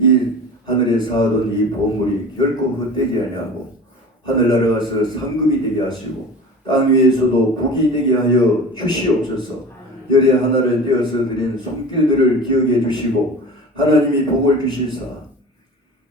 이 하늘에 쌓아둔 이 보물이 결코 헛되지 아니하고 하늘나라 가서 상급이 되게 하시고 땅 위에서도 복이 되게 하여 주시옵소서. 열의 하나를 떼어서 드린 손길들을 기억해 주시고 하나님이 복을 주시사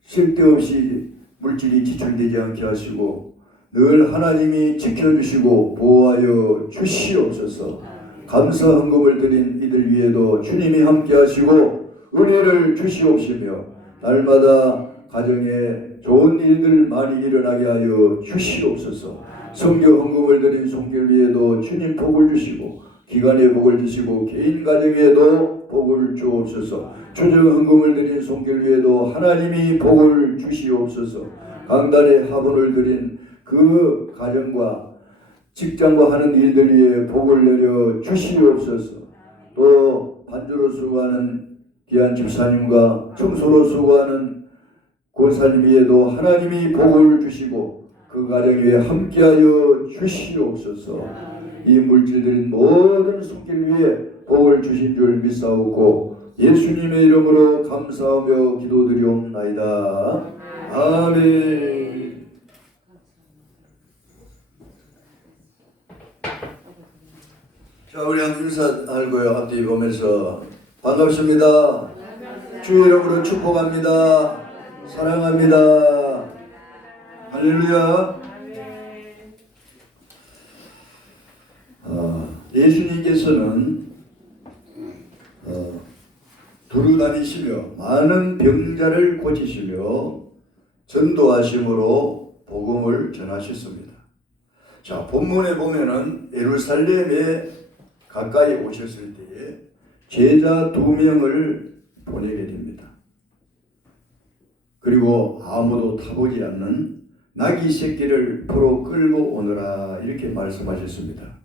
쓸데없이 물질이 지출되지 않게 하시고 늘 하나님이 지켜주시고 보호하여 주시옵소서. 감사 헌금을 드린 이들 위에도 주님이 함께 하시고 은혜를 주시옵시며 날마다 가정에 좋은 일들 많이 일어나게 하여 주시옵소서. 성교 헌금을 드린 손길 위에도 주님 복을 주시고 기관에 복을 주시고 개인 가정에도 복을 주옵소서. 추정 헌금을 드린 손길 위에도 하나님이 복을 주시옵소서. 강단에 화분을 드린 그 가정과 직장과 하는 일들 위에 복을 내려 주시옵소서. 또 반주로 수고하는 귀한 집사님과 청소로 수고하는 권사님 위에도 하나님이 복을 주시고 그 가정 위에 함께하여 주시옵소서. 이 물질들인 모든 손길 위에 복을 주신 줄 믿사오고 예수님의 이름으로 감사하며 기도드리옵나이다. 아멘. 자, 우리 한번 인사하고요. 앞뒤 보면서 반갑습니다. 주의 이름으로 축복합니다. 사랑합니다. 할렐루야. 예수님께서는 두루 다니시며 많은 병자를 고치시며 전도하심으로 복음을 전하셨습니다. 자, 본문에 보면은 예루살렘에 가까이 오셨을 때에 제자 2명을 보내게 됩니다. 그리고 아무도 타보지 않는 나귀 새끼를 포로 끌고 오너라 이렇게 말씀하셨습니다.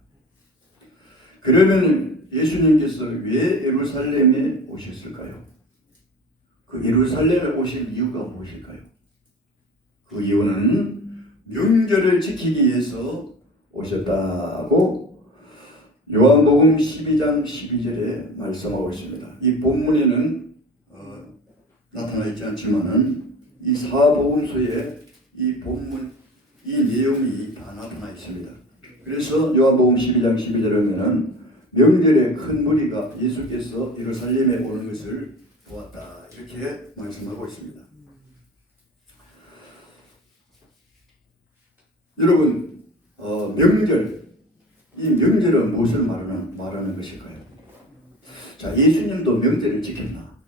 그러면 예수님께서 왜 예루살렘에 오셨을까요? 그 예루살렘에 오실 이유가 무엇일까요? 그 이유는 명절을 지키기 위해서 오셨다고 요한복음 12장 12절에 말씀하고 있습니다. 이 본문에는 나타나 있지 않지만은 이 사복음서에 이 본문 이 내용이 다 나타나 있습니다. 그래서 요한복음 12장 12절에 보면은 명절에 큰 무리가 예수께서 예루살렘에 오는 것을 보았다 이렇게 말씀하고 있습니다. 여러분 명절 이 명절은 무엇을 말하는 것일까요? 자, 예수님도 명절을 지켰나?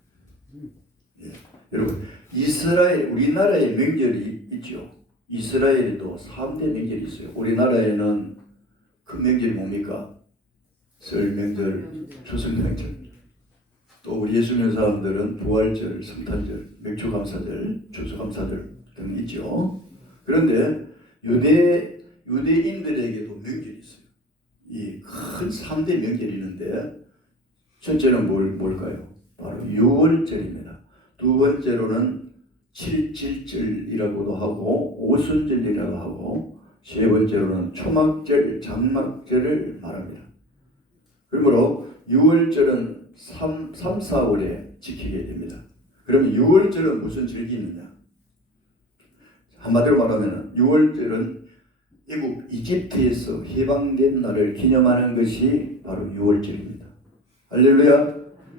예. 여러분 이스라엘 우리나라의 명절이 있죠. 이스라엘에도 3대 명절이 있어요. 우리나라에는 그 명절이 뭡니까? 설 명절, 추석 명절. 또 우리 예수 믿는 사람들은 부활절, 성탄절, 맥주감사절, 추수감사절 등 있죠. 그런데 유대인들에게도 명절이 있어요. 이 큰 3대 명절이 있는데 첫째는 뭘까요? 바로 6월절입니다. 두 번째로는 7.7절이라고도 하고 오순절이라고 하고 세 번째로는 초막절, 장막절을 말합니다. 그러므로 6월절은 3, 4월에 지키게 됩니다. 그러면 6월절은 무슨 절기 있느냐? 한마디로 말하면 6월절은 애국 이집트에서 해방된 날을 기념하는 것이 바로 6월절입니다. 할렐루야.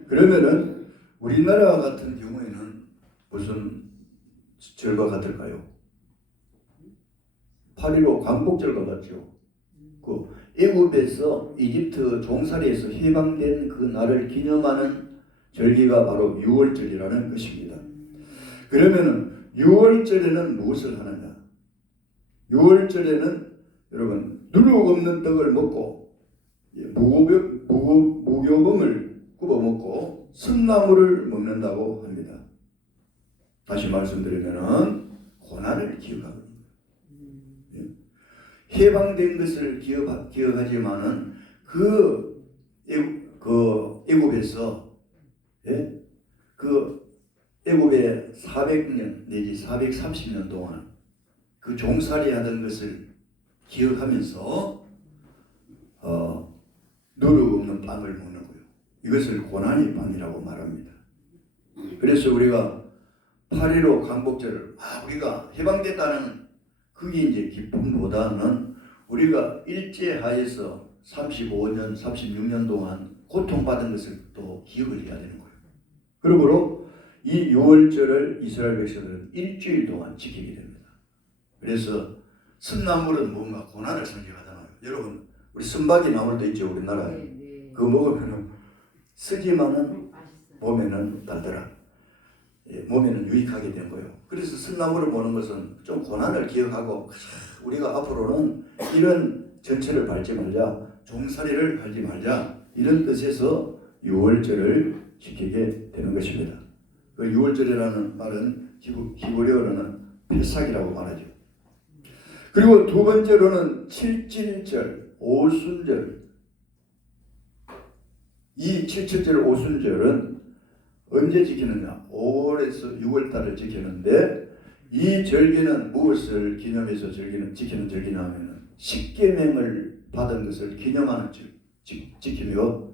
그러면은 우리나라 같은 경우에는 무슨 절과 같을까요? 8.15 광복절과 같죠. 그 애국에서 이집트 종살이에서 해방된 그 날을 기념하는 절기가 바로 6월절이라는 것입니다. 그러면은 6월절에는 무엇을 하느냐? 6월절에는 여러분 누룩 없는 떡을 먹고 무교범을 굽어 먹고 순나물을 먹는다고 합니다. 다시 말씀드리면은 고난을 기억하거든요. 해방된 것을 기억하지만은 그 애굽에서 그 애굽에 400년 내지 430년 동안 그 종살이 하던 것을 기억하면서 누룩 없는 빵을 먹는 거예요. 이것을 고난의 빵이라고 말합니다. 그래서 우리가 8.15 광복절을 우리가 해방됐다는 그게 이제 기쁨보다는 우리가 일제하에서 35년, 36년 동안 고통받은 것을 또 기억을 해야 되는 거예요. 그러므로 이 6월절을 이스라엘 백성들은 일주일 동안 지키게 됩니다. 그래서 쓴나물은 뭔가 고난을 상징하잖아요. 여러분 우리 쓴바귀 나물도 있죠, 우리나라에. 그거 먹으면 쓰지만은 몸에는 달더라. 몸에는 유익하게 된 거예요. 그래서 쓴나물을 보는 것은 좀 고난을 기억하고 우리가 앞으로는 이런 전철을 밟지 말자, 종살이를 하지 말자, 이런 뜻에서 6월절을 지키게 되는 것입니다. 그 6월절이라는 말은 히브리어로는 페삭이라고 말하죠. 그리고 두 번째로는 칠칠절, 오순절. 이 칠칠절, 오순절은 언제 지키느냐? 5월에서 6월달을 지키는데, 이 절기는 무엇을 기념해서 지키는 절기냐 하면 십계명을 받은 것을 기념하는 지키며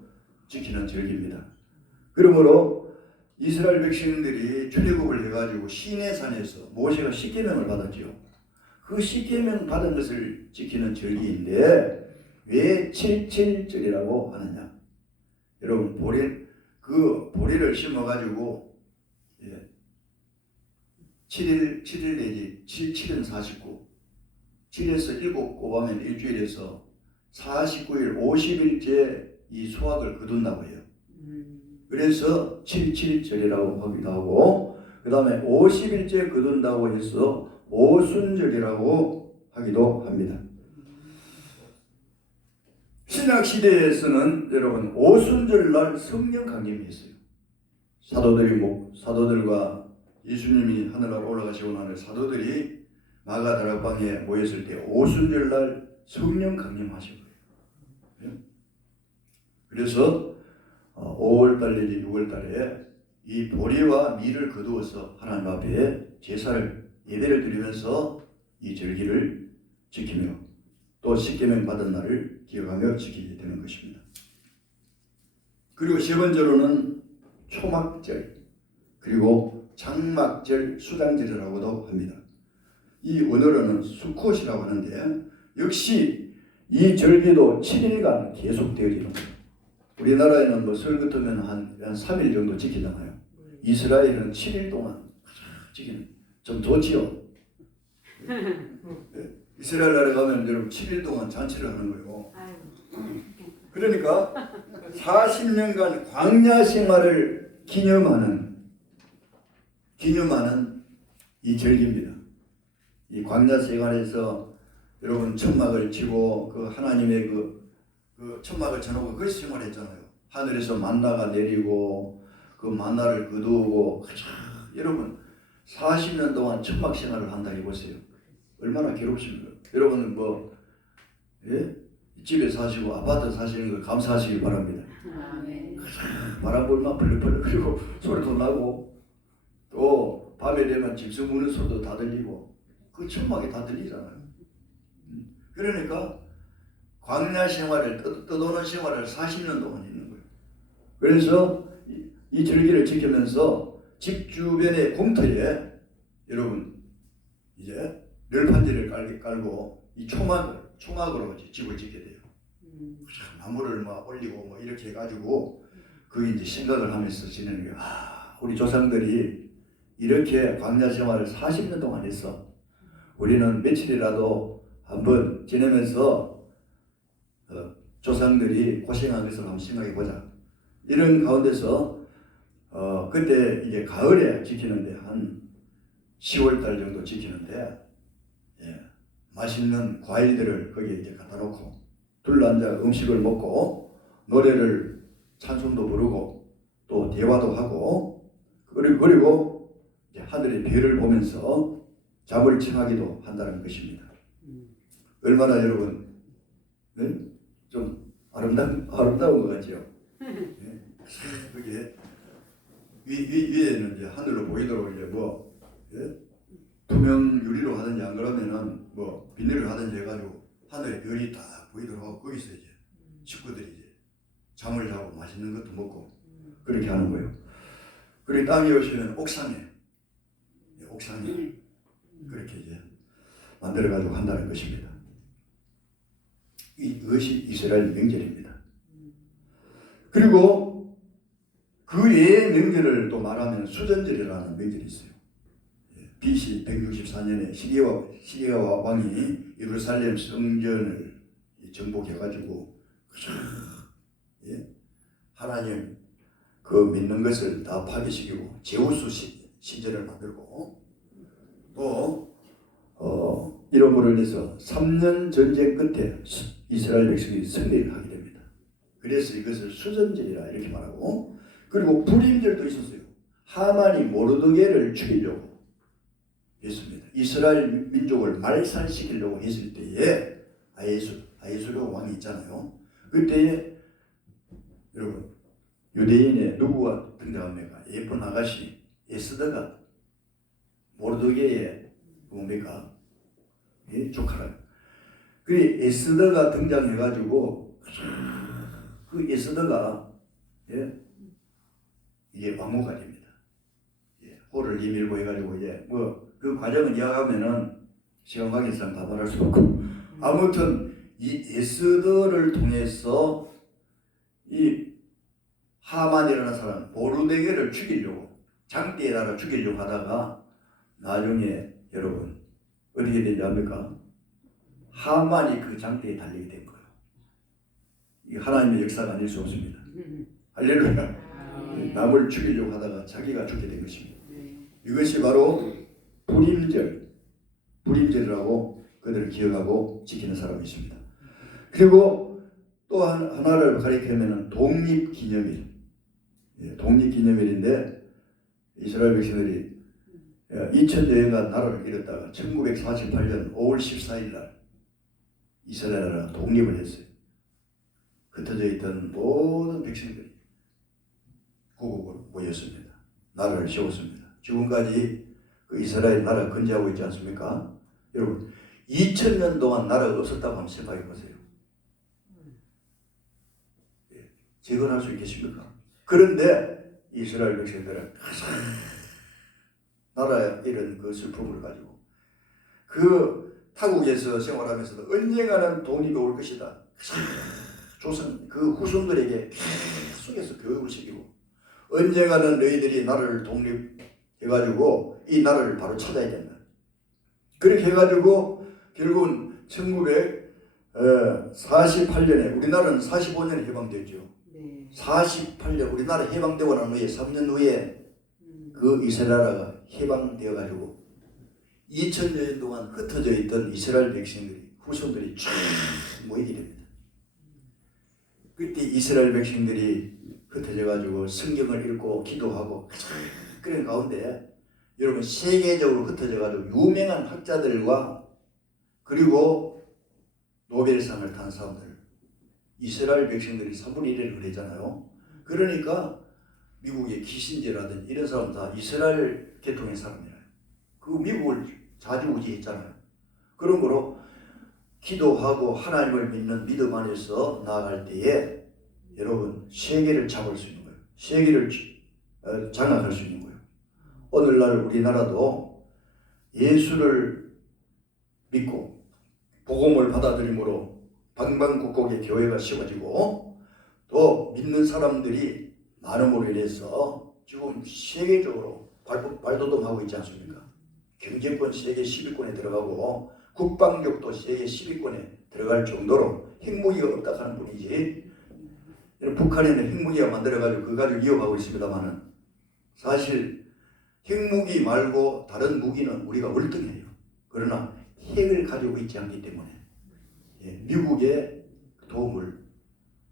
지키는 절기입니다. 그러므로 이스라엘 백성들이 출애굽을 해가지고 시내산에서 모세가 십계명을 받았지요. 그 십계명 받은 것을 지키는 절기인데 왜 칠칠절이라고 하느냐? 여러분 보리를 심어가지고 7일 내지 7은 49, 7에서 7 곱하면 일주일에서 49일 50일째 이 수확을 거둔다고 해요. 그래서 77절이라고 하기도 하고, 그 다음에 50일째 거둔다고 해서 오순절이라고 하기도 합니다. 신약시대에서는 여러분 오순절날 성령 강림이 있어요. 사도들과 예수님이 하늘나라 올라가시고 나서 사도들이 마가다락방에 모였을 때 오순절날 성령 강림하신 거예요. 그래서 5월달 내지 6월달에 이 보리와 밀을 거두어서 하나님 앞에 제사를 예배를 드리면서 이 절기를 지키며 또 십계명 받은 날을 기억하며 지키게 되는 것입니다. 그리고 세 번째로는 초막절, 그리고 장막절, 수장절이라고도 합니다. 이 원어로는 수콧이라고 하는데 역시 이 절기도 7일간 계속 되어지는 거예요. 우리나라에는 뭐 설 같으면 한 3일 정도 지키잖아요. 이스라엘은 7일 동안 지키는, 좀 좋지요. 이스라엘 나라에 가면 여러분 7일 동안 잔치를 하는 거예요. 그러니까 40년간 광야 생활을 기념하는 이 절기입니다. 이 광야 생활에서 여러분 천막을 치고 그 하나님의 그 천막을 쳐놓고 거기서 생활했잖아요. 하늘에서 만나가 내리고 그 만나를 거두고 여러분 40년 동안 천막 생활을 한다 해보세요. 얼마나 괴롭습니까? 여러분은 집에 사시고 아파트 사시는 거 감사하시기 바랍니다. 바람 불만 벌렁벌렁 그리고 소리도 나고 또 밤에 되면 짐승 우는 소리도 다 들리고 그 천막이 다 들리잖아요. 그러니까 광야 생활을 떠도는 생활을 40년 동안 있는 거예요. 그래서 이 절기를 지키면서 집 주변의 공터에 여러분 이제 널판지를 깔고 이 초막으로 집을 짓게 돼요. 나무를 막 올리고 이렇게 해가지고 그게 이제 생각을 하면서 지내는 거예요. 우리 조상들이 이렇게 광야 생활을 40년 동안 했어. 우리는 며칠이라도 한번 지내면서 조상들이 고생한 것을 한번 생각해 보자. 이런 가운데서 그때 이제 가을에 지키는데 한 10월달 정도 지키는데 맛있는 과일들을 거기에 이제 갖다 놓고 둘러앉아 음식을 먹고 노래를 찬송도 부르고 또 대화도 하고 그리고 이제 하늘의 별을 보면서 잠을 청하기도 한다는 것입니다. 얼마나 여러분 좀 아름다운 것 같죠? 그게 위에는 이제 하늘로 보이도록 이제 투명 유리로 하든지 안 그러면은 비닐을 하든지 해가지고 하늘에 별이 딱 보이도록 하고 거기서 이제 식구들이 이제 잠을 자고 맛있는 것도 먹고 그렇게 하는 거예요. 그리고 땅에 오시면 옥상에 옥상에 그렇게 이제 만들어가지고 한다는 것입니다. 이것이 이스라엘 명절입니다. 그리고 그 외의 명절을 또 말하면 수전절이라는 명절이 있어요. BC 164년에 시리아 왕이 예루살렘 성전을 정복해가지고 하나님 그 믿는 것을 다 파괴시키고 제우스 신전을 만들고 또 이런 인해서 3년 전쟁 끝에 이스라엘 백성이 승리를 하게 됩니다. 그래서 이것을 수전절이라 이렇게 말하고, 그리고 불임절도 있었어요. 하만이 모르드게를 죽이려고 했습니다. 이스라엘 민족을 말살시키려고 했을 때에 아예수로 왕이 있잖아요. 그때에 여러분 유대인의 누구가 등장합니까? 예쁜 아가씨 에스더가 모르드게의 뭡니까? 조카라. 그 에스더가 등장해가지고 그 에스더가 이게 왕후가 됩니다. 호를 이밀고 해가지고 그 과정을 이야기하면은 시간 관계상 다 말할 수 없고, 아무튼 이 에스더를 통해서 이 하만이라는 사람 모르드게를 죽이려고 장대에다가 죽이려고 하다가 나중에 여러분 어떻게 되지 않습니까? 하만이 그 장대에 달리게 된 거예요. 이 하나님의 역사가 아닐 수 없습니다. 할렐루야. 남을 죽이려고 하다가 자기가 죽게 된 것입니다. 이것이 바로 불임절이라고 그들을 기억하고 지키는 사람이 있습니다. 그리고 또 하나를 가리키면 독립기념일. 독립기념일인데 이스라엘 백성들이 2000여년간 나라를 잃었다가 1948년 5월 14일 날 이스라엘 나라가 독립을 했어요. 흩어져 있던 모든 백성들이 고국으로 모였습니다. 나라를 세웠습니다. 지금까지 그 이스라엘 나라 건재하고 있지 않습니까? 여러분 2000년 동안 나라가 없었다고 한번 생각해 보세요. 재건할 수 있겠습니까? 그런데 이스라엘 백성들은 나라의 이런 그 슬픔을 가지고 그 타국에서 생활하면서도 언젠가는 독립이 올 것이다. 조선 그 후손들에게 계속해서 교육을 시키고 언젠가는 너희들이 나라를 독립해가지고 이 나라를 바로 찾아야 된다. 그렇게 해가지고 결국은 1948년에 우리나라는 45년에 해방됐죠. 48년 우리나라 해방되고 난 후에 3년 후에 그 이스라엘 나라가 해방되어가지고 2000년 동안 흩어져 있던 이스라엘 백성들이 후손들이 쭉 모이게 됩니다. 그때 이스라엘 백성들이 흩어져가지고 성경을 읽고 기도하고 그런 가운데 여러분 세계적으로 흩어져가지고 유명한 학자들과 그리고 노벨상을 탄 사람들 이스라엘 백성들이 3분의 1을 그랬잖아요. 그러니까 미국의 키신저라든지 이런 사람 다 이스라엘 계통의 사람이에요. 그 미국을 좌지우지했잖아요. 그런 거로 기도하고 하나님을 믿는 믿음 안에서 나아갈 때에 여러분 세계를 잡을 수 있는 거예요. 세계를 장악할 수 있는 거예요. 오늘날 우리나라도 예수를 믿고 복음을 받아들임으로 방방곡곡에 교회가 세워지고 또 믿는 사람들이 많음으로 인해서 지금 세계적으로 발돋움하고 있지 않습니까? 경제권 세계 10위권에 들어가고 국방력도 세계 10위권에 들어갈 정도로 핵무기가 없다 하는 분이지, 북한에는 핵무기가 만들어가지고 그거 가지고 이어가고 있습니다만은 사실 핵무기 말고 다른 무기는 우리가 월등해요. 그러나 핵을 가지고 있지 않기 때문에 미국의 도움을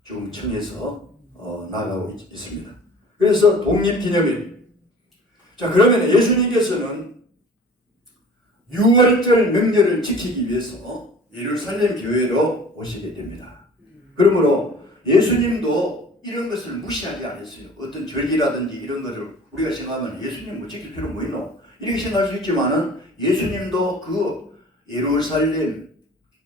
지금 청해서 나아가고 있습니다. 그래서 독립기념일. 자, 그러면 예수님께서는 6월절 명절을 지키기 위해서 예루살렘 교회로 오시게 됩니다. 그러므로 예수님도 이런 것을 무시하지 않았어요. 어떤 절기라든지 이런 것을 우리가 생각하면 예수님 뭐 지킬 필요 뭐 있노? 이렇게 생각할 수 있지만은 예수님도 그 예루살렘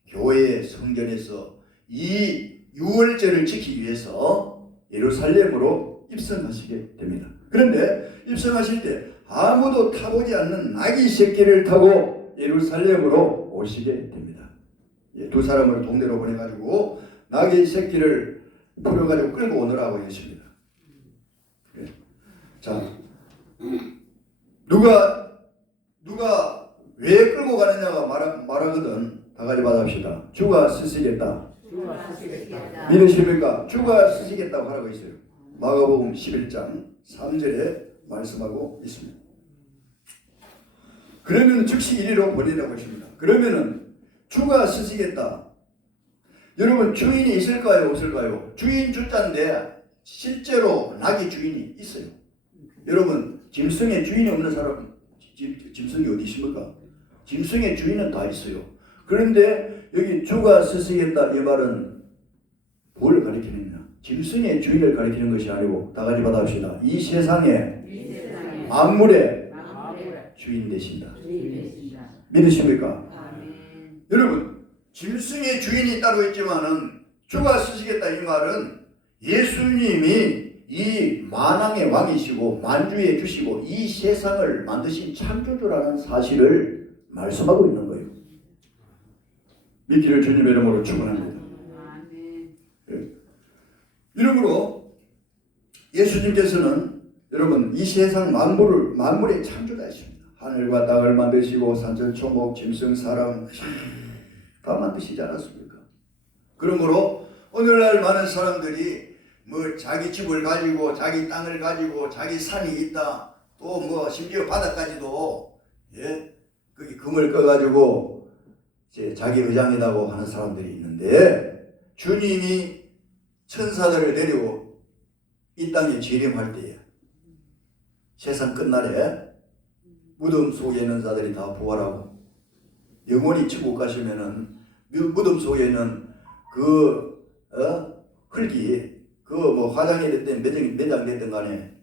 교회 성전에서 이 6월절을 지키기 위해서 예루살렘으로 입성하시게 됩니다. 그런데 입성하실 때 아무도 타보지 않는 나귀 새끼를 타고 예루살렘으로 오시게 됩니다. 두 사람을 동네로 보내가지고 나귀 새끼를 풀어가지고 끌고 오느라고 했습니다. 자, 누가 왜 끌고 가느냐가 말하거든. 다 같이 받아봅시다. 주가 쓰시겠다. 믿으십니까? 주가 쓰시겠다고 하라고 있어요. 마가복음 11장 3절에 말씀하고 있습니다. 그러면 즉시 이리로 보내라고 했습니다. 그러면은 주가 쓰시겠다. 여러분 주인이 있을까요? 없을까요? 주인 주자인데 실제로 낙이 주인이 있어요. 여러분 짐승의 주인이 없는 사람 짐승이 어디 있습니까? 짐승의 주인은 다 있어요. 그런데 여기 주가 쓰시겠다 이 말은 뭘 가리키느냐? 짐승의 주인을 가리키는 것이 아니고 다 같이 받아봅시다. 이 세상에 만물의 주인 되신다. 믿으십니까? 여러분 짐승의 주인이 따로 있지만은 주가 쓰시겠다 이 말은 예수님이 이 만왕의 왕이시고 만주의 주시고 이 세상을 만드신 창조주라는 사실을 말씀하고 있는 거예요. 믿기를 주님의 이름으로 축원합니다. 이러므로 예수님께서는 여러분 이 세상 만물의 창조자이십니다. 하늘과 땅을 만드시고 산천 초목 짐승 사람 다 만드시지 않았습니까? 그러므로 오늘날 많은 사람들이 뭐 자기 집을 가지고 자기 땅을 가지고 자기 산이 있다 또 뭐 심지어 바다까지도 거기 금을 꺼가지고 이제 자기 의장이라고 하는 사람들이 있는데 주님이 천사들을 데리고 이 땅에 재림할 때에 세상 끝날에 무덤 속에 있는 자들이 다 부활하고 영원히 천국 가시면은 무덤 속에 있는 흙이 뭐 화장이 됐든 매장 됐든 간에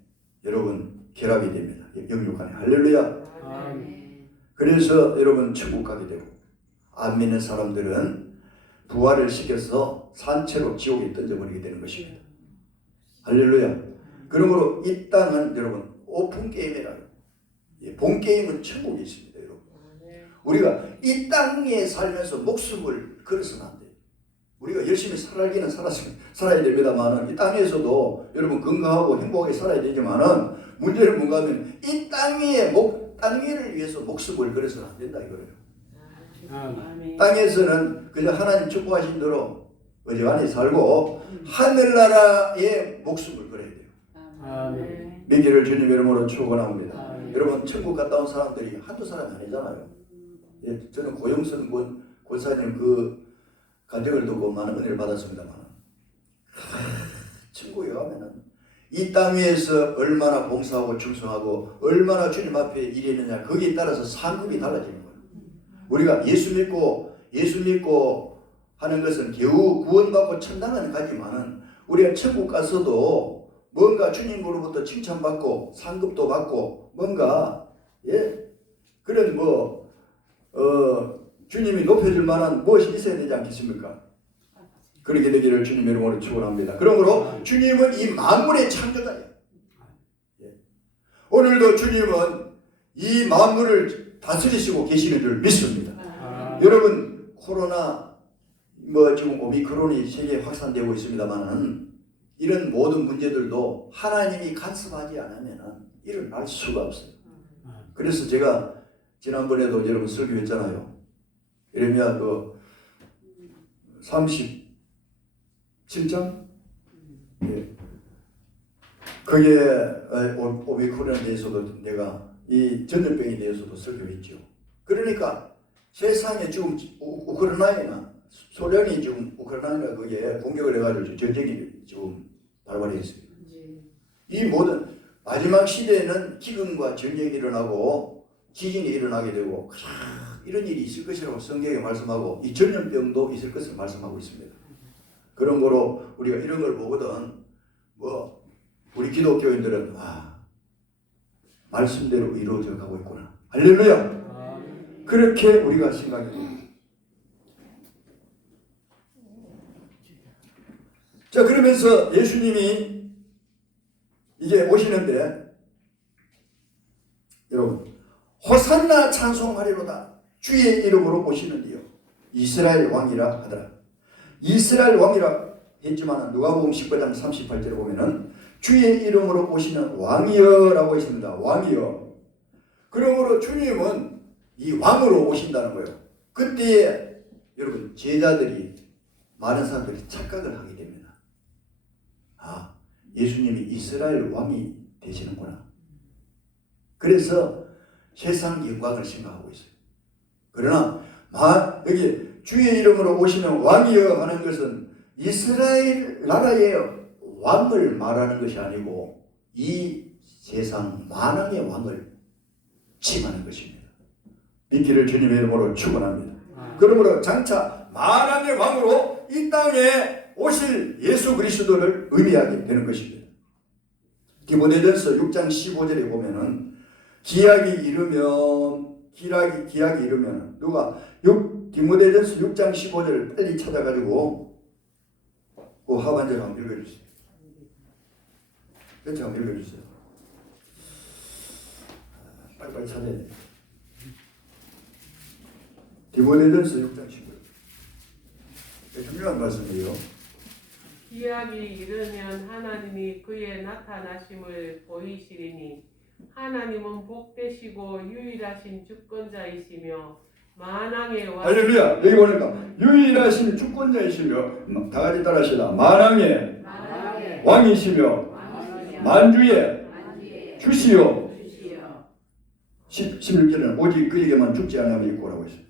여러분 결합이 됩니다. 영육간에 할렐루야. 그래서 여러분 천국 가게 되고 안 믿는 사람들은 부활을 시켜서 산채로 지옥에 던져버리게 되는 것입니다. 할렐루야. 그러므로 이 땅은 여러분 오픈 게임이라고. 본 게임은 천국에 있습니다. 여러분. 우리가 이 땅에 살면서 목숨을 걸어서는 안 돼요. 우리가 열심히 살기는 살아야 됩니다만은 이 땅에서도 여러분 건강하고 행복하게 살아야 되지만은 문제는 뭔가 하면 이 땅 위를 위해서 목숨을 걸어서는 안 된다 이거예요. 땅에서는 그저 하나님 축복하신 대로 어지간히 살고 하늘나라에 목숨을 걸어야 돼요. 믿기를 주님 이름으로 축원합니다. 여러분 천국 갔다 온 사람들이 한두 사람이 아니잖아요. 저는 고영선 권사님 그 간증을 듣고 많은 은혜를 받았습니다만 천국에 가면은 이 땅 위에서 얼마나 봉사하고 충성하고 얼마나 주님 앞에 일했느냐 거기에 따라서 상급이 달라지는 거예요. 우리가 예수 믿고 하는 것은 겨우 구원받고 천당은 가지만은 우리가 천국 가서도 뭔가 주님으로부터 칭찬받고 상급도 받고 뭔가 그런 주님이 높여줄 만한 무엇이 있어야 되지 않겠습니까? 그렇게 되기를 주님의 이름으로 축원합니다. 그러므로 주님은 이 만물의 창조자예요. 오늘도 주님은 이 만물을 다스리시고 계시는 줄 믿습니다. 여러분 코로나 지금 오미크론이 세계에 확산되고 있습니다만은 이런 모든 문제들도 하나님이 간섭하지 않으면 일어날 수가 없어요. 그래서 제가 지난번에도 여러분 설교했잖아요. 예레미야 37장? 거기에 오미크론에 대해서도 내가 이 전염병에 대해서도 설교했죠. 그러니까 세상에 지금 우크라이나나 소련이 지금 우크라이나 거기에 공격을 해가지고 전쟁이 지금 발발했어요. 이 모든 마지막 시대에는 기근과 전쟁이 일어나고 지진이 일어나게 되고 이런 일이 있을 것이라고 성경에 말씀하고 이 전염병도 있을 것을 말씀하고 있습니다. 그런 거로 우리가 이런 걸 보거든 우리 기독교인들은 말씀대로 이루어져 가고 있구나. 할렐루야. 그렇게 우리가 생각합니다. 자 그러면서 예수님이 이제 오시는데 여러분, 호산나 찬송하리로다. 주의 이름으로 오시는디요. 이스라엘 왕이라 하더라. 이스라엘 왕이라 했지만 누가복음 19장 38절에 보면은 주의 이름으로 오시는 왕이여라고 있습니다. 왕이여. 그러므로 주님은 이 왕으로 오신다는 거예요. 그때에 여러분 제자들이 많은 사람들이 착각을 하게 됩니다. 아, 예수님이 이스라엘 왕이 되시는구나. 그래서 세상 영광을 생각하고 있어요. 그러나 여기 주의 이름으로 오시는 왕이여 하는 것은 이스라엘 나라의 왕을 말하는 것이 아니고 이 세상 만왕의 왕을 칭하는 것입니다. 믿기를 주님의 이름으로 축원합니다. 그러므로 장차 만왕의 왕으로 이 땅에 오실 예수 그리스도를 의미하게 되는 것입니다. 디모데전서 6장 15절에 보면은 기약이 이르면 누가 디모데전서 6장 15절을 빨리 찾아가지고 그 하반절 한번 읽어주세요. 그렇죠? 한번 읽어주세요. 빨리 찾아야 돼요. 디모데전서 6장 15절. 중요한 말씀이에요. 기약이 이르면 하나님이 그의 나타나심을 보이시리니 하나님은 복되시고 유일하신 주권자이시며 만왕의 왕. 할렐루야. 여기 보니까 유일하신 주권자이시며 다 같이 따라하시다. 만왕의 왕이시며 만주의 주시요. 16절에는 오직 그에게만 죽지 않으면 있고라고 했어요.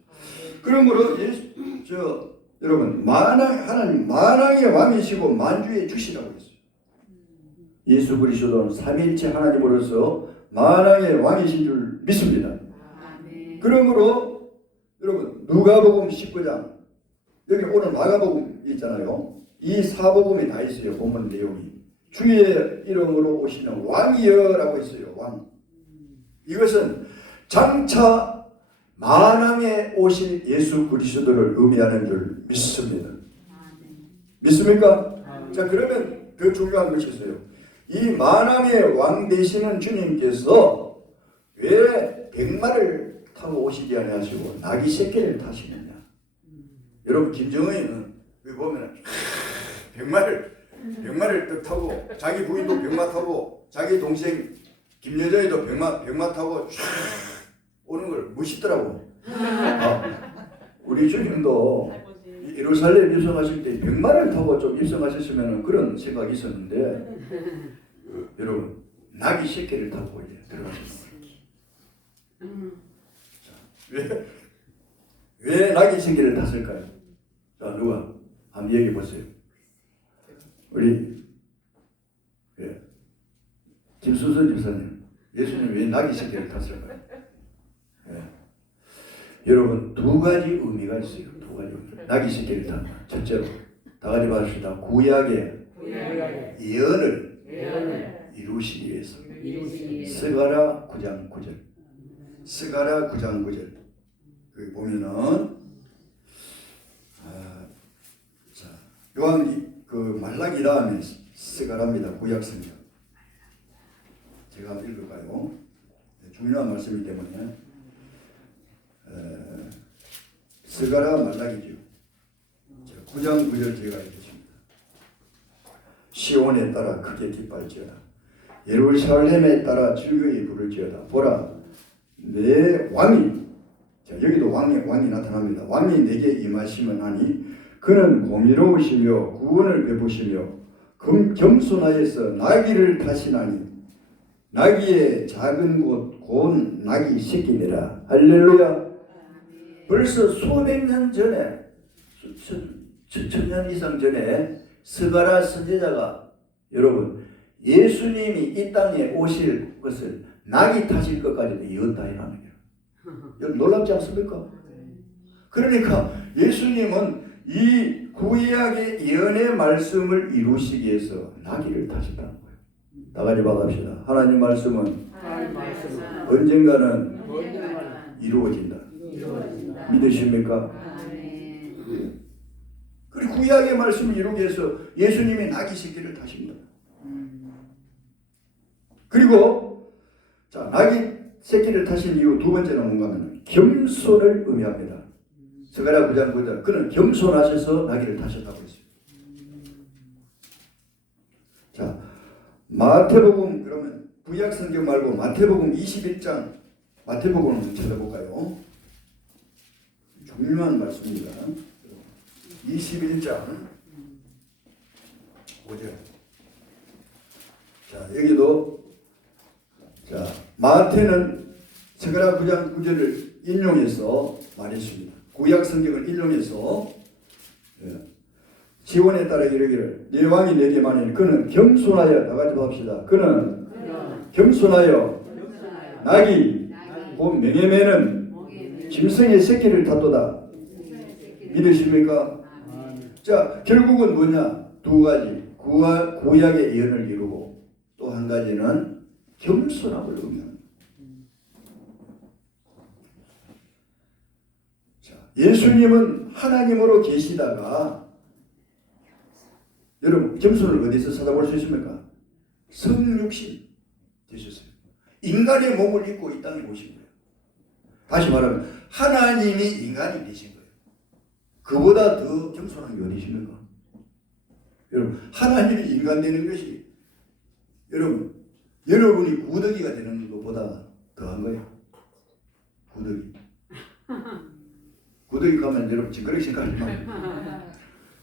그러므로 여러분 하나님 만왕의 왕이시고 만주의 주시라고 했어요. 예수 그리스도는 삼위일체 하나님으로서 만왕의 왕이신 줄 믿습니다. 그러므로 여러분 누가복음 19장 여기 오늘 마가복음 있잖아요. 이 사복음이 다 있어요. 본문 내용이 주의 이름으로 오시는 왕이여라고 있어요. 왕. 이것은 장차 만왕에 오실 예수 그리스도를 의미하는 줄 믿습니다. 믿습니까? 자, 그러면 더 중요한 것이 있어요. 이 만왕의 왕 되시는 주님께서 왜 백마를 타고 오시지 아니하시고 나귀 새끼를 타시느냐? 여러분 김정은은 여기 보면 백마를 딱 타고 자기 부인도 백마 타고 자기 동생 김여정이도 백마 타고 쫙 오는 걸 멋있더라고. 우리 주님도 예루살렘 입성하실 때 백마를 타고 좀 입성하셨으면 그런 생각이 있었는데 여러분 나귀 새끼를 타고 이제 들어가셨어요. 왜 나귀 새끼를 탔을까요? 자, 누가 한번 얘기해 보세요. 우리 김수선 집사님, 예수님 왜 나귀 새끼를 탔을까요? 여러분 두 가지 의미가 있어요. 두 가지 의미. 나귀 새끼를 탄 첫째로 다 같이 봐줍시다. 구약의 예언을 이루시기 위해서. 스가랴 9장 9절. 스가랴 9장 9절. 여기 보면은 자 요한 그 말라기 다음에 스가랴입니다. 구약 성경. 제가 읽을까요? 중요한 말씀이기 때문에. 스가랴 말라기죠. 9장 9절 제가 읽겠습니다. 시온에 따라 크게 기뻐할지어다. 예루살렘에 따라 즐거이 부를지어다. 보라, 내 왕이, 자 여기도 왕이 나타납니다. 왕이 내게 임하시면 하니 그는 공의로우시며 구원을 베푸시며 겸손하여서 나귀를 타시나니 나귀의 작은 곳 곧 나귀 새끼니라. 할렐루야. 벌써 수백 년 전에 수천 년 이상 전에 스가랴 선지자가 여러분 예수님이 이 땅에 오실 것을 나귀 타실 것까지도 예언다 해놨는 거예요. 놀랍지 않습니까? 그러니까 예수님은 이 구약의 예언의 말씀을 이루시기 위해서 나귀를 타셨다는 거예요. 다 같이 받아봅시다. 하나님 말씀은 언젠가는 이루어진다. 믿으십니까? 그리고 구약의 말씀을 이루기 위해서 예수님이 나귀 새끼를 타십니다. 그리고 자 나귀 새끼를 타신 이유 두 번째는 뭔가 하면 겸손을 의미합니다. 스가랴 9장 9절 그는 겸손하셔서 나귀를 타셨다고 했어요. 자, 마태복음 그러면 구약 성경 말고 마태복음 21장 마태복음을 한번 찾아볼까요? 중요한 말씀입니다. 21장 5절. 자, 여기도 자, 마태는 스가랴 9장 9절을 인용해서 말했습니다. 구약 성경을 인용해서 지원에 따라 이르기를 네 왕이 내게 말하니 그는 겸손하여 다 같이 봅시다. 그는 겸손하여 낙이 곧 맹해매는 짐승의 새끼를 탔도다. 믿으십니까? 자, 결국은 뭐냐? 두 가지 구약의 예언을 이루고 또 한 가지는 겸손함을 의미합니다. 자, 예수님은 하나님으로 계시다가 여러분 겸손을 어디서 찾아볼 수 있습니까? 성육신 되셨어요. 인간의 몸을 입고 이 땅에 오신 거예요. 다시 말하면 하나님이 인간이 되신 거예요. 그보다 더 겸손한 게 어디 있습니까? 여러분 하나님이 인간 되는 것이 여러분이 구더기가 되는 것보다 더한 거예요. 구더기 가면 여러분 징그럽게 생각하지 마세요.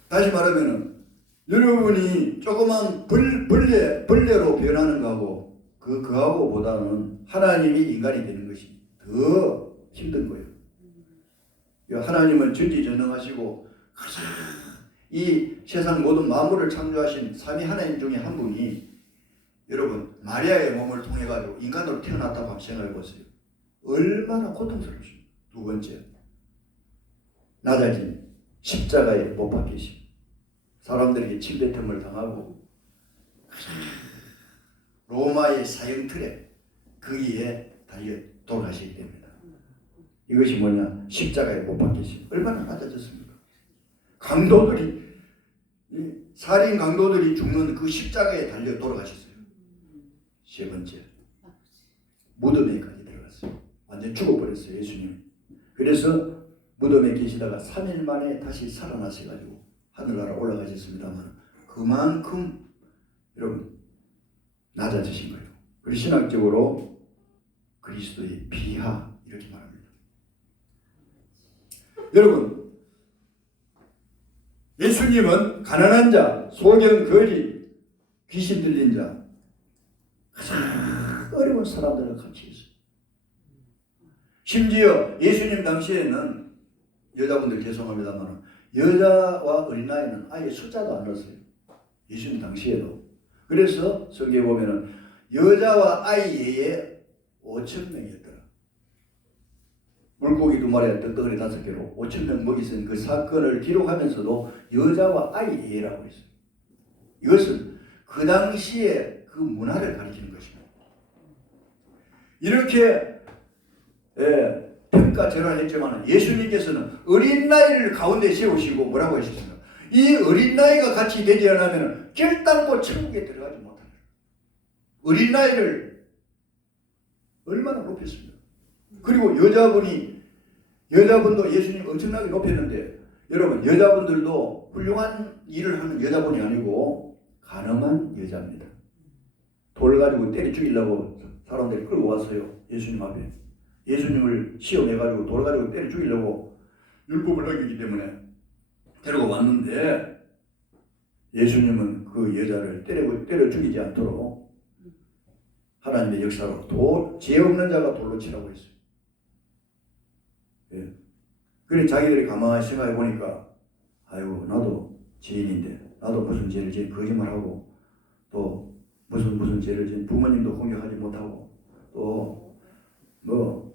다시 말하면 여러분이 조그만 벌레로 변하는 거하고 그하고보다는 하나님이 인간이 되는 것이 더 힘든 거예요. 하나님은 전지전능하시고 이 세상 모든 만물을 창조하신 삼위 하나님 중에 한 분이 여러분 마리아의 몸을 통해 가지고 인간으로 태어났다고 한번 생각해 보세요. 얼마나 고통스럽습니까? 두 번째, 낮아진 십자가에 못 박히심. 사람들에게 침뱉음을 당하고 로마의 사형틀에 거기에 달려 돌아가시게 됩니다. 이것이 뭐냐? 십자가에 못 박히심. 얼마나 낮아졌습니까? 살인 강도들이 죽는 그 십자가에 달려 돌아가셨어요. 세 번째, 무덤에까지 들어갔어요. 완전 죽어버렸어요, 예수님. 그래서 무덤에 계시다가 3일 만에 다시 살아나셔가지고 하늘나라 올라가셨습니다만 그만큼 여러분 낮아지신 거예요. 그리고 신학적으로 그리스도의 비하 이렇게 말합니다. 여러분 예수님은 가난한 자, 소경, 거지, 귀신 들린 자 가장 어려운 사람들과 같이 있어요. 심지어 예수님 당시에는 여자분들 죄송합니다만 여자와 어린아이는 아예 숫자도 안 넣었어요. 예수님 당시에도. 그래서 성경에 보면은 여자와 아이 외에 5,000명이었더라. 물고기 2마리에 떡덩어리 5개로 5,000명 먹이신 그 사건을 기록하면서도 여자와 아이 외라고 했어요. 이것은 그 당시에 그 문화를 가리키는 것입니다. 이렇게 평가절하를 했지만 예수님께서는 어린 나이를 가운데 세우시고 뭐라고 하셨습니까? 이 어린 나이가 같이 되지 않으면 결단코 천국에 들어가지 못한다. 어린 나이를 얼마나 높였습니까? 그리고 여자분도 예수님 엄청나게 높였는데 여러분 여자분들도 훌륭한 일을 하는 여자분이 아니고 가늠한 여자입니다. 돌 가지고 때려 죽이려고 사람들이 끌고 왔어요. 예수님 앞에. 예수님을 시험해가지고 돌 가지고 때려 죽이려고 율법을 어기기 때문에 데리고 왔는데 예수님은 그 여자를 때려 죽이지 않도록 하나님의 역사로 죄 없는 자가 돌로 치라고 했어요. 예. 그래 자기들이 가만히 생각해 보니까 아이고 나도 죄인인데 나도 무슨 죄를 지은 거짓말하고 또 무슨 죄를 지은 부모님도 공격하지 못하고 또 뭐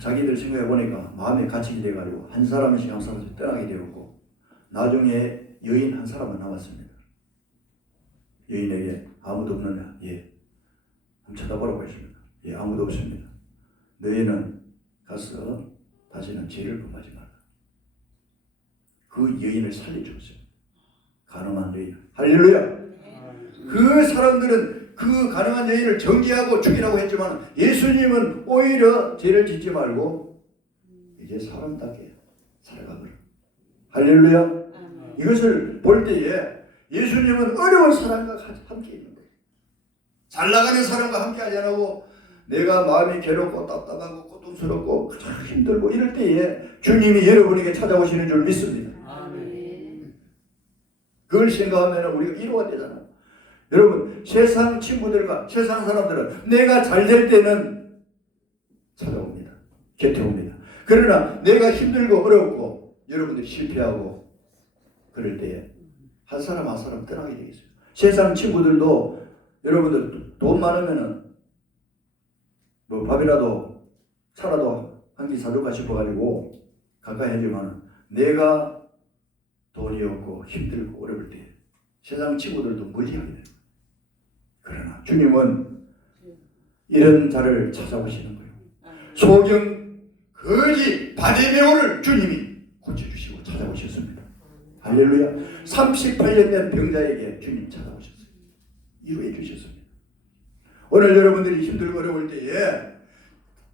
자기들 생각해 보니까 마음에 갇히게 돼가지고 한 사람씩 한 사람씩 떠나게 되었고 나중에 여인 한 사람은 남았습니다. 여인에게 아무도 없느냐? 예. 한번 쳐다보라고 했습니다. 예, 아무도 없습니다. 너희는 가서 다시는 죄를 범하지 마라. 그 여인을 살려주었어요. 가늠한 여인. 할렐루야. 그 사람들은 그 가능한 여인을 정죄하고 죽이라고 했지만 예수님은 오히려 죄를 짓지 말고 이제 사람답게 살아가거라. 할렐루야. 이것을 볼 때에 예수님은 어려운 사람과 함께 있는 거예요. 잘 나가는 사람과 함께 하지 않고 내가 마음이 괴롭고 답답하고 고통스럽고 힘들고 이럴 때에 주님이 여러분에게 찾아오시는 줄 믿습니다. 그걸 생각하면 우리가 위로가 되잖아요. 여러분, 세상 친구들과 세상 사람들은 내가 잘 될 때는 찾아옵니다. 곁에 옵니다. 그러나 내가 힘들고 어렵고 여러분들이 실패하고 그럴 때에 한 사람 한 사람 떠나게 되겠어요. 세상 친구들도 여러분들 돈 많으면은 뭐 밥이라도 차라도 한 끼 사줄까 싶어가지고 가까이 하지만 내가 돈이 없고 힘들고 어려울 때 세상 친구들도 멀리하게 돼요. 그러나 주님은 이런 자를 찾아오시는 거예요. 소경 거지 바디메오를 주님이 고쳐주시고 찾아오셨습니다. 할렐루야. 38년 된 병자에게 주님 찾아오셨어요. 이루해 주셨습니다. 오늘 여러분들이 힘들고 어려울 때에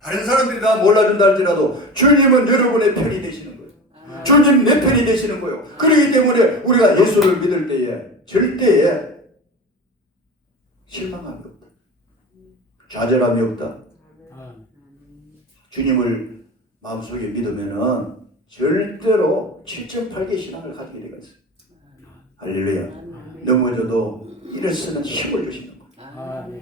다른 사람들이 다 몰라준다 할지라도 주님은 여러분의 편이 되시는 거예요. 주님 내 편이 되시는 거예요. 그렇기 때문에 우리가 예수를 믿을 때에 절대에 실망함이 없다. 좌절함이 없다. 주님을 마음속에 믿으면은 절대로 7.8개 신앙을 가지게 되겠어요. 할렐루야. 넘어져도 일어서는 힘을 주시는 거예요.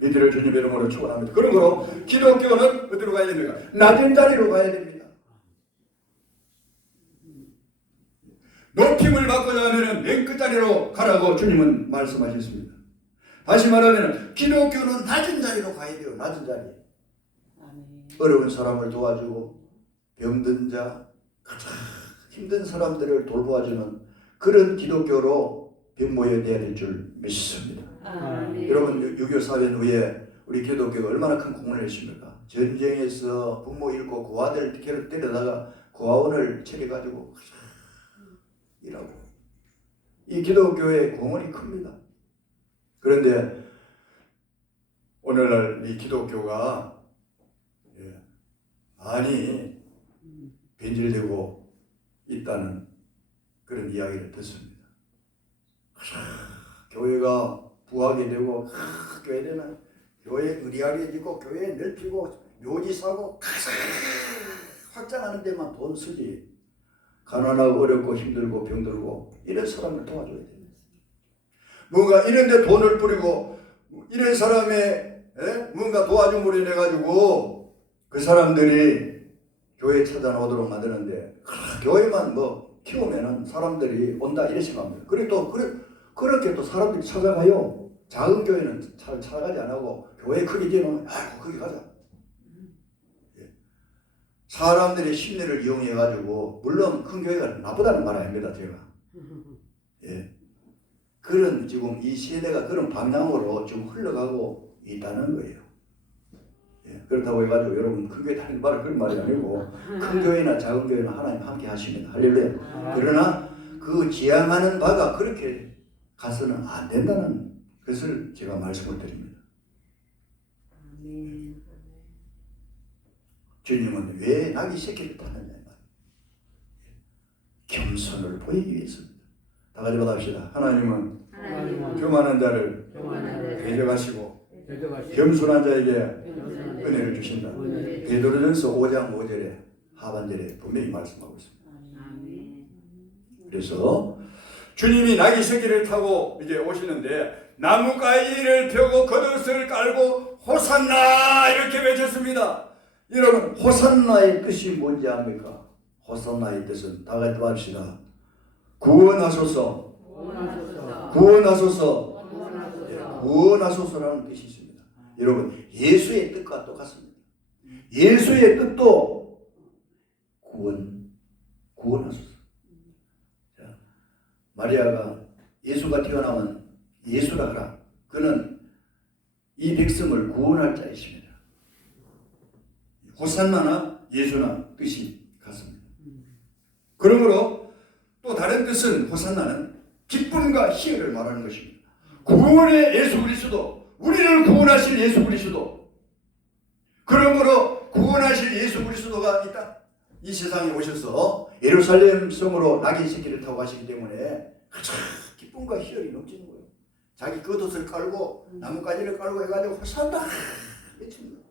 믿음을 주님 이름으로 축원합니다. 그러므로 기독교는 어디로 가야 됩니까? 낮은 자리로 가야 됩니다. 높임을 받고자 하면 맨 끝자리로 가라고 주님은 말씀하셨습니다. 다시 말하면 기독교는 낮은 자리로 가야 돼요. 낮은 자리. 어려운 사람을 도와주고 병든 자, 가장 힘든 사람들을 돌보아주는 그런 기독교로 변모해야 될 줄 믿습니다. 여러분 6.25 사변 후에 우리 기독교가 얼마나 큰 공헌을 했습니까? 전쟁에서 부모 잃고 고아들 데려다가 고아원을 차려가지고 일하고 이 기독교의 공헌이 큽니다. 그런데 오늘날 이 기독교가 많이 변질되고 있다는 그런 이야기를 듣습니다. 교회가 부하게 되고 교회는 교회 의리화해지고 교회 넓히고 묘지 사고 확장하는 데만 돈 쓰지 가난하고 어렵고 힘들고 병들고 이런 사람을 도와줘야 됩니다. 뭔가 이런 데 돈을 뿌리고 이런 사람의 뭔가 도와줌으로 인해 가지고 그 사람들이 교회 찾아오도록 만드는데 교회만 뭐 키우면은 사람들이 온다 이렇게 생각합니다. 그리고 또 그렇게 또 사람들이 찾아가요. 작은 교회는 잘 찾아가지 안 하고 교회 크게 지으면 아이고 거기 가자. 사람들의 심리를 이용해 가지고 물론 큰 교회가 나쁘다는 말 아닙니다. 제가 그런 지금 이 세대가 그런 방향으로 좀 흘러가고 있다는 거예요. 그렇다고 해가지고 여러분 큰 교회 다니는 말은 그런 말이 아니고 큰 교회나 작은 교회나 하나님 함께 하십니다. 할렐루야. 그러나 그 지향하는 바가 그렇게 가서는 안 된다는 것을 제가 말씀을 드립니다. 주님은 왜 나귀 새끼를 타느냐 겸손을 보이기 위해서입니다. 다 같이 받아봅시다. 하나님은 교만한 자를 대적하시고 겸손한 자에게 은혜를 주신다. 베드로전서 5장 5절에 하반절에 분명히 말씀하고 있습니다. 그래서 주님이 나귀 새끼를 타고 이제 오시는데 나무가지를 펴고 겉옷을 깔고 호산나 이렇게 외쳤습니다. 여러분 호산나의 뜻이 뭔지 압니까? 호산나의 뜻은 다 같이 합시다. 구원하소서. 구원하소서. 구원하소서라는 뜻이 있습니다. 여러분 예수의 뜻과 똑같습니다. 예수의 뜻도 구원하소서. 자, 마리아가 예수가 태어나면 예수라 하라. 그는 이 백성을 구원할 자이십니다. 호산나나 예수나 뜻이 같습니다. 그러므로 또 다른 뜻은 호산나는 기쁨과 희열을 말하는 것입니다. 구원의 예수 그리스도 우리를 구원하실 예수 그리스도, 그러므로 구원하실 예수 그리스도가 이 세상에 오셔서 예루살렘 성으로 낙의 새끼를 타고 가시기 때문에 가장 기쁨과 희열이 넘치는 거예요. 자기 겉옷을 깔고 나뭇가지를 깔고 해가지고 호산나 외치는 거예요.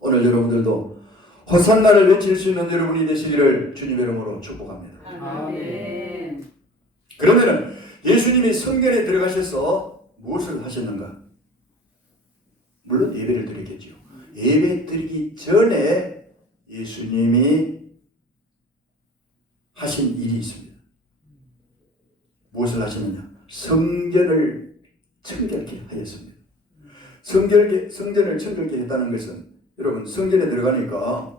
오늘 여러분들도 호산나를 외칠 수 있는 여러분이 되시기를 주님의 이름으로 축복합니다. 아멘. 그러면은 예수님이 성전에 들어가셔서 무엇을 하셨는가? 물론 예배를 드리겠죠. 예배 드리기 전에 예수님이 하신 일이 있습니다. 무엇을 하시느냐? 성전을 청결케 하였습니다. 성전을 청결케 했다는 것은 여러분, 성전에 들어가니까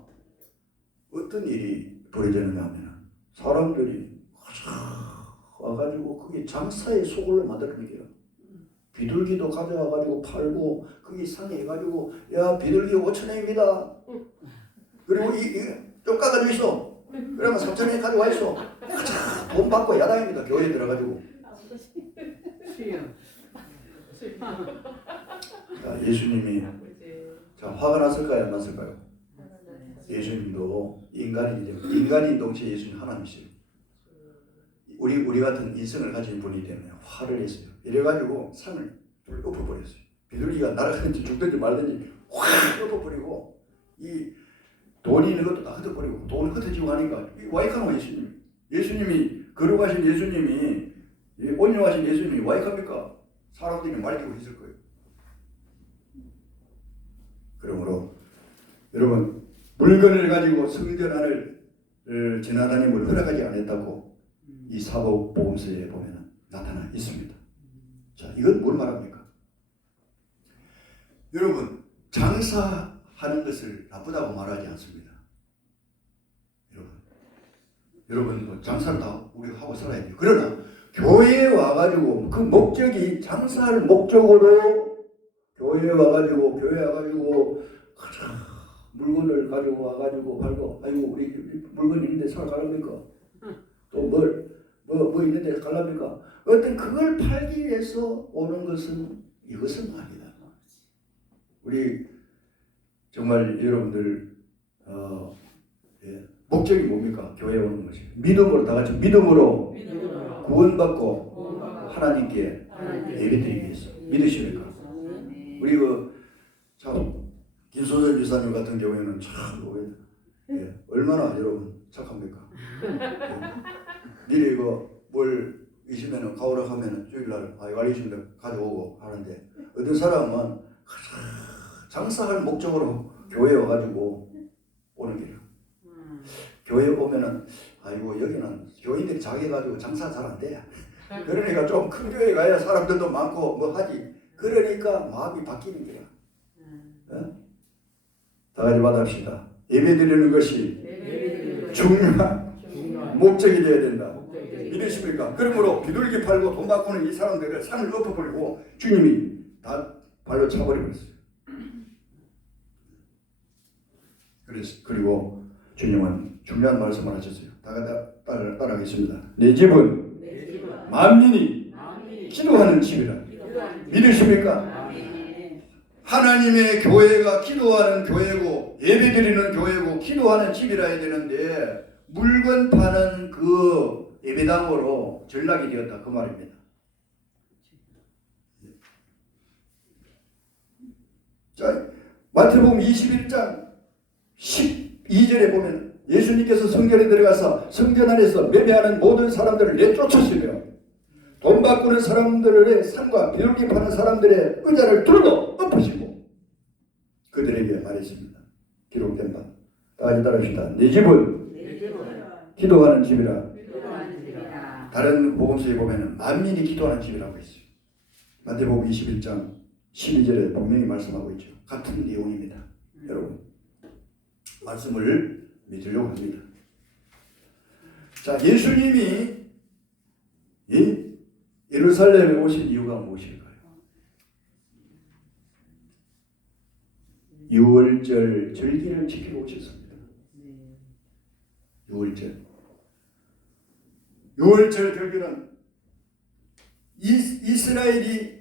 어떤 일이 벌어지느냐 하면 사람들이 와가지고 그게 장사의 소굴로 만들어놓은 게요. 비둘기도 가져와가지고 팔고 거기 상에 해가지고 야 비둘기 5,000원입니다. 그리고 좀 깎아져 있어. 그러면 3,000원 가져와 있어. 돈 받고 야당입니다. 교회에 들어가지고. 자, 예수님이 화가 났을까요? 안 났을까요? 예수님도 인간인 동시에 예수님 하나님이세요. 우리 같은 인성을 가진 분이기 때문에 화를 했어요. 이래가지고 산을 엎어버렸어요. 비둘기가 날아가든지 죽든지 말든지 확 엎어버리고 이 돈이 있는 것도 다 흩어버리고 돈을 흩어지고 하니까 와이카노 예수님이 거룩하신 예수님이 온유하신 예수님이 와이카입니까? 사람들이 말리고 있을 거예요. 그러므로 여러분, 물건을 가지고 성전 안을 지나다님을 허락하지 않았다고 이 사복보험서에 보면 나타나 있습니다. 자, 이건 뭘 말합니까? 여러분, 장사하는 것을 나쁘다고 말하지 않습니다. 여러분 뭐 장사를 다 우리가 하고 살아야 돼요. 그러나 교회에 와가지고 그 목적이 장사할 목적으로 교회에 와가지고 물건을 가지고 와가지고 팔고 아이고 우리 물건 있는데 사러 가랍니까? 또 뭐 있는데 가랍니까? 어떤 그걸 팔기 위해서 오는 것은 이것은 아니다. 우리 정말 여러분들 목적이 뭡니까? 교회에 오는 것이 믿음으로 다 같이 믿음으로 구원받고 하나님께 예배드리기 위해서 믿으십니까? 우리 참 김소전 지사님 같은 경우에는 참 얼마나 여러분 착합니까? 미리 뭘 있으면은 가오라 하면은 주일날 알리시면 가져오고 하는데 어떤 사람은 장사할 목적으로 교회에 와가지고 오는 게요. 교회에 오면은 아이고 여기는 교인들이 작아가지고 장사 잘 안 돼. 그러니까 좀 큰 교회 가야 사람들도 많고 뭐 하지. 그러니까 마음이 바뀌는 게야. 다 같이 받아봅시다. 예배드리는 것이 중요한 목적이 되어야 된다. 믿으십니까? 그러므로 비둘기 팔고 돈 받고는 이 사람들을 산을 엎어버리고 주님이 다 발로 차버리고 있어요. 그리고 주님은 중요한 말씀을 하셨어요. 다 따라하겠습니다. 내 집은 만민이 기도하는 집이라. 믿으십니까? 하나님의 교회가 기도하는 교회고 예배드리는 교회고 기도하는 집이라 해야 되는데 물건 파는 그 예배당으로 전락이 되었다 그 말입니다. 자, 마태복음 21장 12절에 보면 예수님께서 성전에 들어가서 성전 안에서 매매하는 모든 사람들을 내쫓으시며 돈 바꾸는 사람들의 상과 비둘기 파는 사람들의 의자를 두르고 엎으시고 그들에게 말했습니다. 기록된 바. 다 같이 따라합시다. 내 집은 기도하는 집이라. 다른 복음서에 보면 만민이 기도하는 집이라고 했어요. 마태복음 21장 12절에 분명히 말씀하고 있죠. 같은 내용입니다. 여러분 말씀을 믿으려고 합니다. 자, 예수님이 예루살렘에 오신 이유가 무엇일까요? 유월절 절기를 지키고 오셨습니다. 유월절 절기는 이스라엘이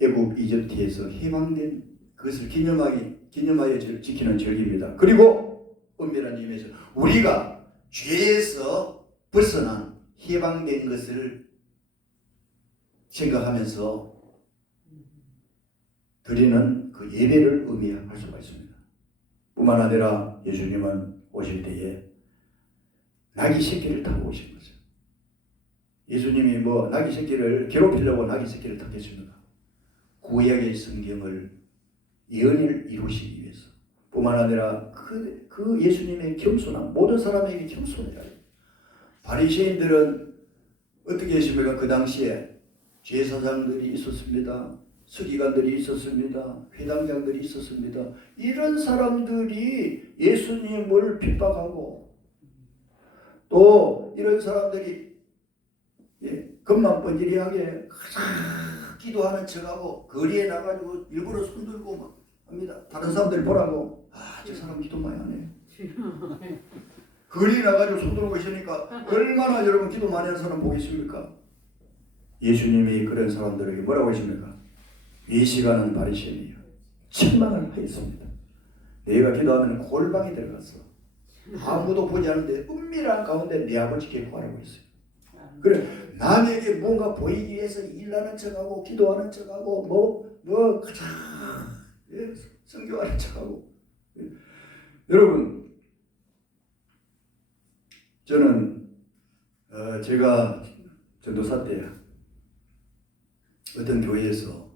애굽 이집트에서 해방된 그것을 기념하여 지키는 절기입니다. 그리고 은밀한 의미에서 우리가 죄에서 벗어난 해방된 것을 생각하면서 드리는 그 예배를 의미할 수가 있습니다. 뿐만 아니라 예수님은 오실 때에 나귀 새끼를 타고 오신 거죠. 예수님이 뭐 나귀 새끼를 괴롭히려고 나귀 새끼를 탔겠습니까? 구약의 성경을 예언을 이루시기 위해서 뿐만 아니라 그 예수님의 겸손함, 모든 사람에게 겸손해야 해요. 바리새인들은 어떻게 했습니까? 그 당시에 제사장들이 있었습니다. 서기관들이 있었습니다. 회당장들이 있었습니다. 이런 사람들이 예수님을 핍박하고 또 이런 사람들이 겉만 번지르하게 기도하는 척하고 거리에 나가지고 일부러 손들고 막 합니다. 다른 사람들 보라고 저 사람 기도 많이 하네. 거리에 나가지고 손들고 있으니까 얼마나 여러분 기도 많이 하는 사람 보겠습니까? 예수님이 그런 사람들에게 뭐라고 하십니까? 외식하는 바리새인이요 책망을 하였습니다. 내가 기도하면 골방에 들어갔어. 아무도 보지 않는데 은밀한 가운데 내 아버지께 구하라고 했어요. 그래 남에게 뭔가 보이기 위해서 일하는 척하고 기도하는 척하고 가장 성교하는 척하고 여러분 저는 제가 전도사 때 어떤 교회에서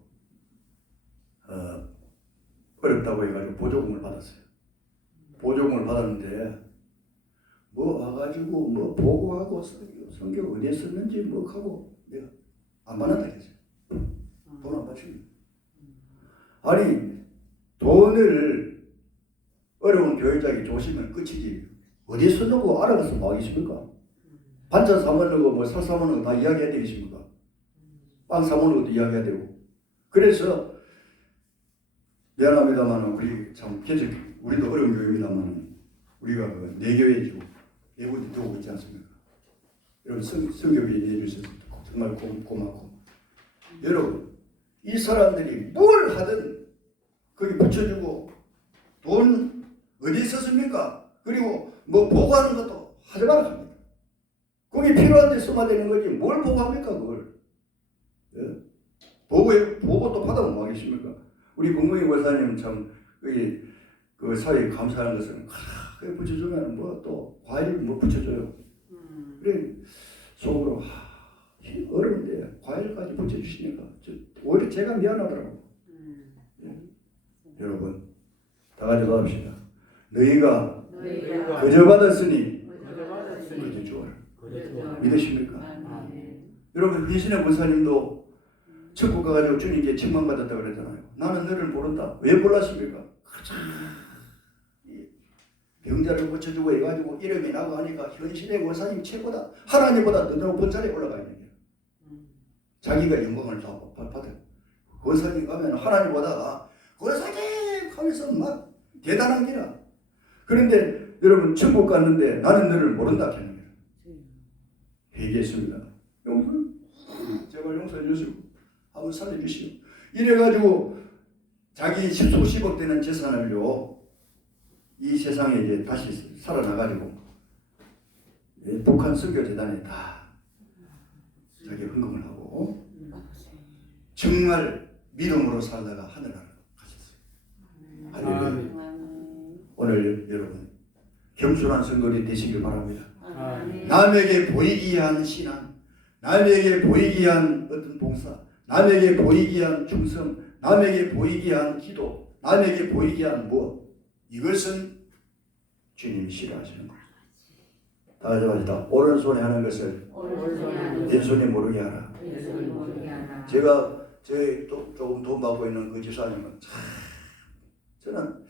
어렵다고 해가지고 보조금을 받았어요. 보조금을 받았는데 뭐 와가지고 뭐 보고하고 성경 어디에 썼는지 뭐 하고 내가 안 받는다 했어요. 돈 안 받습니다. 아니 돈을 어려운 교회장이 조시면 끝이지 어디에 썼는 거 알아가서 뭐 하겠습니까? 반찬 사먹는 거 뭐 살 사먹는 거 다 이야기해야 되겠습니까? 빵 사먹는 것도 이야기해야 되고 그래서 미안합니다만 우리 참 우리도 어려운 교회입니다만 우리가 그 내교회죠. 예고도 들어오고 있지 않습니까? 여러분 성교비 내주셔서 정말 고맙고 여러분 이 사람들이 뭘 하든 거기 붙여주고 돈 어디 썼습니까? 그리고 뭐 보고하는 것도 하지 말아 합니다. 거기 필요한 데 써야 되는 거지 뭘 보고합니까 그걸? 예? 보고 또 받아면 뭐 하겠습니까? 우리 공무원 권사님 참 그 사회에 감사하는 것은 그게 붙여주면 뭐 또 과일 뭐 붙여줘요. 그래 속으로 어려운데 과일까지 붙여주시니까 오히려 제가 미안하더라고. 여러분 다 같이 도합시다. 너희가 거저 받았으니 거저 주어라. 믿으십니까? 여러분 이신의 권사님도 천국 가가지고 주님께 책망받았다 그랬잖아요. 나는 너를 모른다. 왜 몰랐습니까? 병자를 고쳐주고 해가지고 이름이 나고 하니까 현실의 권사님 최고다. 하나님보다 더 높은 자리에 올라가 있는 거예요. 자기가 영광을 다 받아. 권사님 가면 하나님보다 권사님 하면서 막 대단한 기라. 그런데 여러분 천국 갔는데 나는 너를 모른다 하는 거예요. 회개했습니다. 제발 용서해 주시고 한번 살려주시오. 이래가지고 자기 수십억 되는 재산을요 이 세상에 이제 다시 살아나가지고 북한 선교재단에 다 자기 헌금을 하고 정말 믿음으로 살다가 하늘나라로 가셨어요. 할렐루야. 오늘 여러분 겸손한 성도들이 되시길 바랍니다. 남에게 보이기 위한 신앙, 남에게 보이기 위한 어떤 봉사, 남에게 보이기 위한 충성, 남에게 보이기 위한 기도, 남에게 보이기 위한 무엇, 이것은 주님이 싫어하시는 거예요. 다 가져가시다. 오른손에 하는 것을 왼손에 모르게 하라. 제가 조금 돈 받고 있는 그 집사님은 참 저는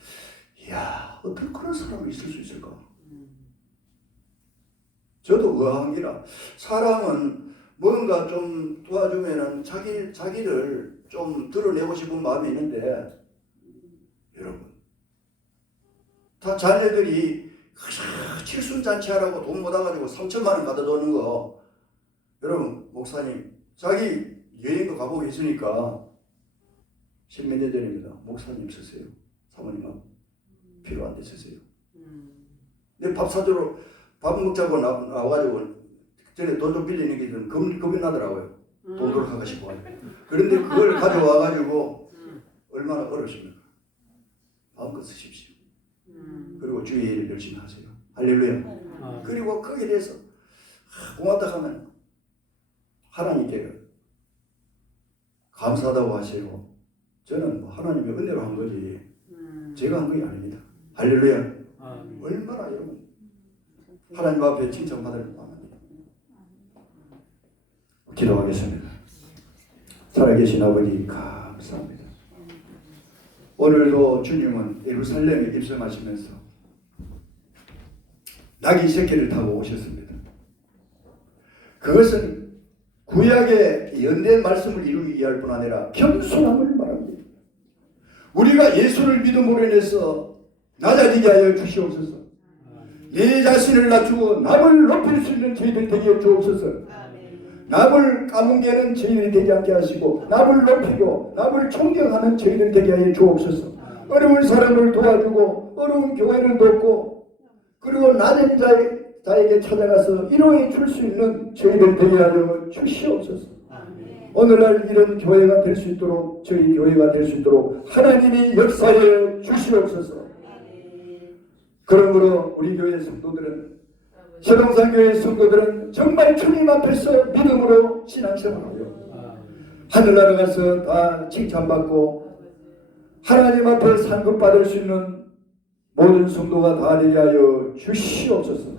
이야 어떻게 그런 사람이 있을 수 있을까? 저도 의아한 기라 사람은 뭔가 좀 도와주면은 자기를 좀 드러내고 싶은 마음이 있는데 여러분 다 자녀들이 칠순잔치하라고 돈 모아가지고 3천만 원 갖다 주는 거 여러분 목사님 자기 여행도 가보고 했으니까 십몇 년 전입니다. 목사님 쓰세요. 사모님하고 필요 안 되세요. 근데 밥 사주러 밥 먹자고 나와가지고 전에 돈 좀 빌리는 게 좀 겁이 나더라고요. 돈 돌아가고 싶어 가지고. 그런데 그걸 가져와가지고 얼마나 어렵습니까? 마음껏 쓰십시오. 그리고 주의 일을 열심히 하세요. 할렐루야. 그리고 거기에 대해서 고맙다 하면 하나님께 감사하다고 하세요. 저는 뭐 하나님의 은혜로 한 거지 제가 한 것이 아닙니다. 할렐루야. 얼마나 여러분 하나님 앞에 칭찬받을 만합니다. 기도하겠습니다. 살아계신 아버지 감사합니다. 오늘도 주님은 예루살렘에 입성하시면서 나귀 새끼를 타고 오셨습니다. 그것은 구약의 연된 말씀을 이루기 위할 뿐 아니라 겸손함을 말합니다. 우리가 예수를 믿음으로 인해서 낮아지게 하여 주시옵소서. 내 자신을 낮추고 남을 높일 수 있는 저희들 되게 해 주옵소서. 남을 까뭉개는 저희들이 되지 않게 하시고 남을 높이고 남을 존경하는 저희들이 되게 하여 주옵소서. 어려운 사람을 도와주고 어려운 교회를 돕고 그리고 낮은 자에게 찾아가서 위로해 줄 수 있는 저희들 되게 하여 주시옵소서. 오늘날 이런 교회가 될 수 있도록 저희 교회가 될 수 있도록 하나님이 역사해 주시옵소서. 그러므로 우리 교회 성도들은 세동산교회 성도들은 정말 주님 앞에서 믿음으로 신앙생활하여 하늘나라 가서 다 칭찬받고 하나님 앞에 상급받을 수 있는 모든 성도가 다 되게 하여 주시옵소서.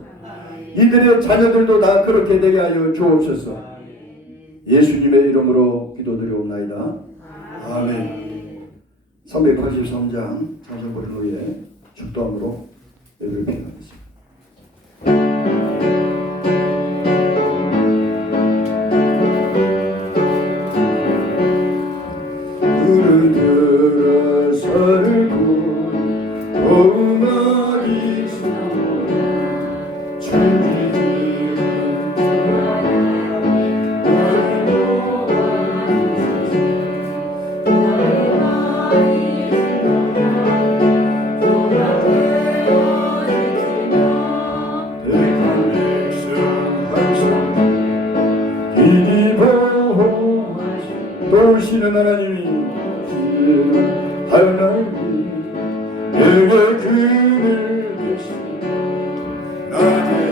이들의 자녀들도 다 그렇게 되게 하여 주옵소서. 예수님의 이름으로 기도드리옵나이다. 아멘. 383장 찬송부를 후에 축도함으로 예배를 피하겠습니다. 도우시는 하나님이 하나님이 내게 그늘 되시니 나의